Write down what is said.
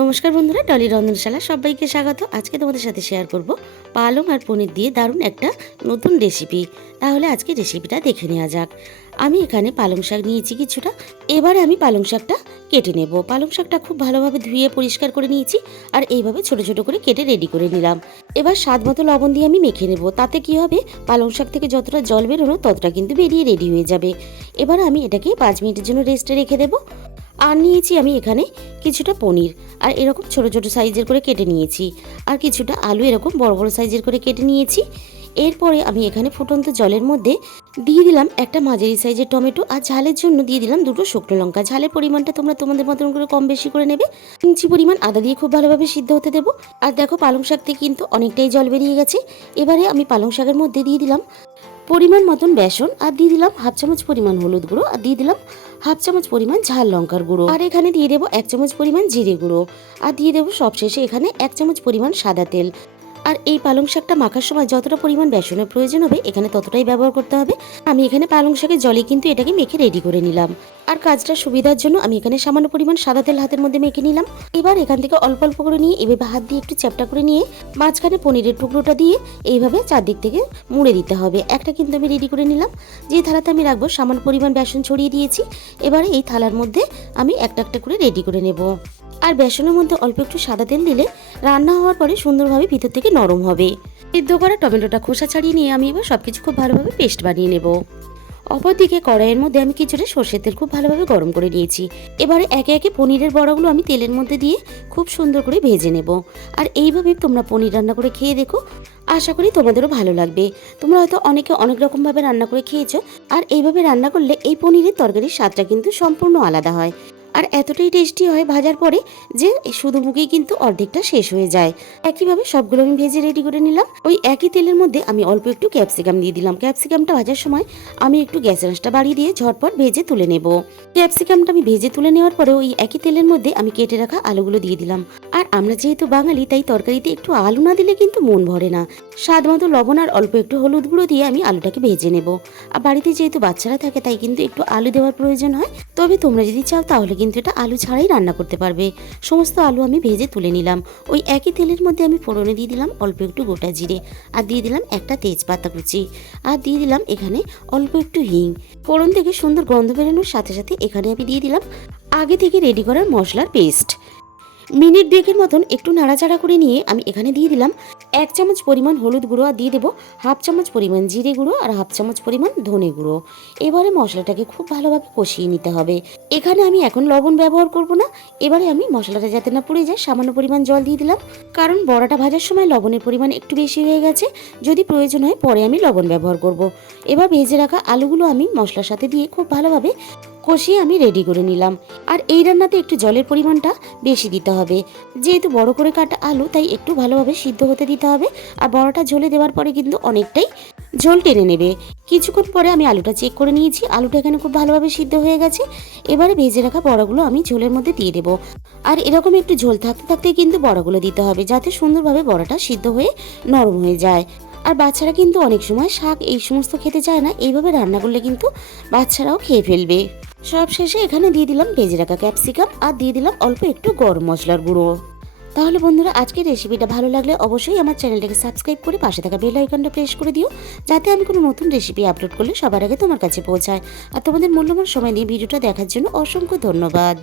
নমস্কার বন্ধুরা টলি রন্ধনশালা সবাইকে স্বাগত। আজকে তোমাদের সাথে শেয়ার করব পালং আর পনির দিয়ে দারুণ একটা নতুন রেসিপি তাহলে আজকে রেসিপিটা দেখে নেওয়া যাক। আমি এখানে পালং শাক নিয়েছি কিছুটা, এবারে আমি পালং শাকটা কেটে নেব। পালং শাকটা খুব ভালোভাবে ধুয়ে পরিষ্কার করে নিয়েছি আর এইভাবে ছোট ছোট করে কেটে রেডি করে নিলাম। এবার স্বাদ মতো লবণ দিয়ে আমি মেখে নেব। তাতে কি হবে? পালং শাক থেকে যতটা জল বেরোনো ততটা কিন্তু বেরিয়ে রেডি হয়ে যাবে। এবার আমি এটাকে পাঁচ মিনিটের জন্য রেস্টে রেখে দেবো। আর নিয়েছি আমি এখানে কিছুটা পনির। আর এরকম ছোট ছোট সাইজের করে কেটে নিয়েছি। আর কিছুটা আলু এরকম বড় বড় সাইজের করে কেটে নিয়েছি। এরপরে আমি এখানে ফুটন্ত জলের মধ্যে দিয়ে দিলাম একটা মাঝারি সাইজের টমেটো আর ঝালের জন্য দিয়ে দিলাম দুটো শুকনো লঙ্কা। ঝালের পরিমাণটা তোমরা তোমাদের মতন করে কম বেশি করে নেবে। ইঞ্চি পরিমাণ আদা দিয়ে খুব ভালোভাবে সিদ্ধ হতে দেবো। আর দেখো পালং শাক থেকে কিন্তু অনেকটাই জল বেরিয়ে গেছে। এবারে আমি পালং শাকের মধ্যে দিয়ে দিলাম পরিমাণ মতন বেসন, আর দিয়ে দিলাম হাফ চামচ পরিমাণ হলুদ গুঁড়ো, আর দিয়ে দিলাম হাফ চামচ পরিমাণ ঝাল লঙ্কার গুঁড়ো। আর এখানে দিয়ে দেবো এক চামচ পরিমাণ জিরে গুঁড়ো, আর দিয়ে দেবো সবশেষে এখানে এক চামচ পরিমাণ সাদা তেল। আর এই পালং শাকটা মাখার সময় যতটা পরিমাণ বেসনের প্রয়োজন হবে, এখানে ততটাই ব্যবহার করতে হবে। আমি এখানে পালং শাকের জলে কিন্তু এটাকে মেখে রেডি করে নিলাম। আর কাজটা সুবিধার জন্য আমি এখানে সামান্য পরিমাণ সাদা তেল হাতের মধ্যে মেখে নিলাম। এবার এখান থেকে অল্প অল্প করে নিয়ে এভাবে হাত দিয়ে একটু চ্যাপটা করে নিয়ে মাঝখানে পনিরের টুকরোটা দিয়ে এইভাবে চারদিক থেকে মুড়ে দিতে হবে। একটা কিন্তু আমি রেডি করে নিলাম। যে থালাতে আমি রাখব সামান্য পরিমাণ বেসন ছড়িয়ে দিয়েছি। এবারে এই থালার মধ্যে আমি একটা একটা করে রেডি করে নেব। আর বেসনের মধ্যে অল্প একটু সাদা তেল দিলে রান্না হওয়ার পরে সুন্দরভাবে ভিতর থেকে নরম হবে। সিদ্ধ করা টমেটোটা খোসা ছাড়িয়ে নিয়ে আমি এবার সব কিছু খুব ভালোভাবে পেস্ট বানিয়ে নেব। অপরদিকে কড়াইয়ের মধ্যে আমি কিছুটা সর্ষের তেল খুব ভালোভাবে গরম করে নিয়েছি। এবারে একে একে পনিরের বড়াগুলো আমি তেলের মধ্যে দিয়ে খুব সুন্দর করে ভেজে নেব। আর এইভাবে তোমরা পনির রান্না করে খেয়ে দেখো, আশা করি তোমাদেরও ভালো লাগবে। তোমরা হয়তো অনেকে অনেক রকমভাবে রান্না করে খেয়েছো, আর এইভাবে রান্না করলে এই পনিরের তরকারির স্বাদটা কিন্তু সম্পূর্ণ আলাদা হয়। আর এতটাই টেস্টি হয় ভাজার পরে যে শুধু মুখেই কিন্তু অর্ধেকটা শেষ হয়ে যায়। একইভাবে সবগুলো আমি ভেজে রেডি করে নিলাম। ওই একই তেলের মধ্যে আমি অল্প একটু ক্যাপসিকাম দিয়ে দিলাম। ক্যাপসিকামটা ভাজার সময় আমি একটু গ্যাসের আঁচটা বাড়িয়ে দিয়ে ঝটপট ভেজে তুলে নেব। ক্যাপসিকামটা আমি ভেজে তুলে নেওয়ার পরে ওই একই তেলের মধ্যে আমি কেটে রাখা আলুগুলো দিয়ে দিলাম। আর আমরা যেহেতু বাঙালি, তাই তরকারিতে একটু আলু না দিলে কিন্তু মন ভরে না। স্বাদ মতো লবণ আর অল্প একটু হলুদ গুঁড়ো দিয়ে আমি আলুটাকে ভেজে নেব। আর বাড়িতে যেহেতু বাচ্চারা থাকে, তাই কিন্তু একটু আলু দেওয়ার প্রয়োজন হয়। তবে তোমরা যদি চাও তাহলে কিন্তু এটা আলু ছাড়াই রান্না করতে পারবে। সমস্ত আলু আমি ভেজে তুলে নিলাম। ওই একই তেলের মধ্যে আমি ফোড়নে দিয়ে দিলাম অল্প একটু গোটা জিরে আর দিয়ে দিলাম একটা তেজপাতা কুচি। আর দিয়ে দিলাম এখানে অল্প একটু হিং। ফোড়ন থেকে সুন্দর গন্ধ বেরোনোর সাথে সাথে এখানে আমি দিয়ে দিলাম আগে থেকে রেডি করার মশলার পেস্ট মিনিট দুয়েকের মতন একটু নাড়াচাড়া করে নিয়ে আমি এখানে দিয়ে দিলাম এক চামচ পরিমাণ হলুদ গুঁড়ো আর দিয়ে দেবো হাফ চামচ পরিমাণ জিরে গুঁড়ো আর হাফ চামচ পরিমাণ ধনে গুঁড়ো। এবারে মশলাটাকে খুব ভালোভাবে কষিয়ে নিতে হবে। এখানে আমি এখন লবণ ব্যবহার করব না। এবারে আমি মশলাটা যাতে না পুড়ে যায়, সামান্য পরিমাণ জল দিয়ে দিলাম। কারণ বড়াটা ভাজার সময় লবণের পরিমাণ একটু বেশি হয়ে গেছে। যদি প্রয়োজন হয় পরে আমি লবণ ব্যবহার করব। এবার ভেজে রাখা আলুগুলো আমি মশলার সাথে দিয়ে খুব ভালোভাবে কষিয়ে আমি রেডি করে নিলাম। আর এই রান্নাতে একটু জলের পরিমাণটা বেশি দিতে হবে। যেহেতু বড় করে কাটা আলু, তাই একটু ভালোভাবে সিদ্ধ হতে দিতে হবে। আর বড়টা ঝোলে দেওয়ার পরে কিন্তু অনেকটাই ঝোল টেনে নেবে। কিছুক্ষণ পরে আমি আলুটা চেক করে নিয়েছি। আলুটা এখানে খুব ভালোভাবে সিদ্ধ হয়ে গেছে। এবারে ভেজে রাখা বড়াগুলো আমি ঝোলের মধ্যে দিয়ে দেবো। আর এরকম একটু ঝোল থাকতে থাকতে কিন্তু বড়াগুলো দিতে হবে, যাতে সুন্দরভাবে বড়াটা সিদ্ধ হয়ে নরম হয়ে যায়। আর বাচ্চারা কিন্তু অনেক সময় শাক এই সমস্ত খেতে চায় না। এইভাবে রান্না করলে কিন্তু বাচ্চারাও খেয়ে ফেলবে। সব শেষে এখানে দিয়ে দিলাম ভেজে রাখা ক্যাপসিকাম আর দিয়ে দিলাম অল্প একটু গরম মশলার গুঁড়ো। তাহলে বন্ধুরা, আজকের রেসিপিটা ভালো লাগলে অবশ্যই আমার চ্যানেলটাকে সাবস্ক্রাইব করে পাশে থাকা বেল আইকনটা প্রেস করে দিও, যাতে আমি কোনো নতুন রেসিপি আপলোড করলে সবার আগে তোমার কাছে পৌঁছায়। আর তোমাদের মূল্যবান সময় নিয়ে ভিডিওটা দেখার জন্য অসংখ্য ধন্যবাদ।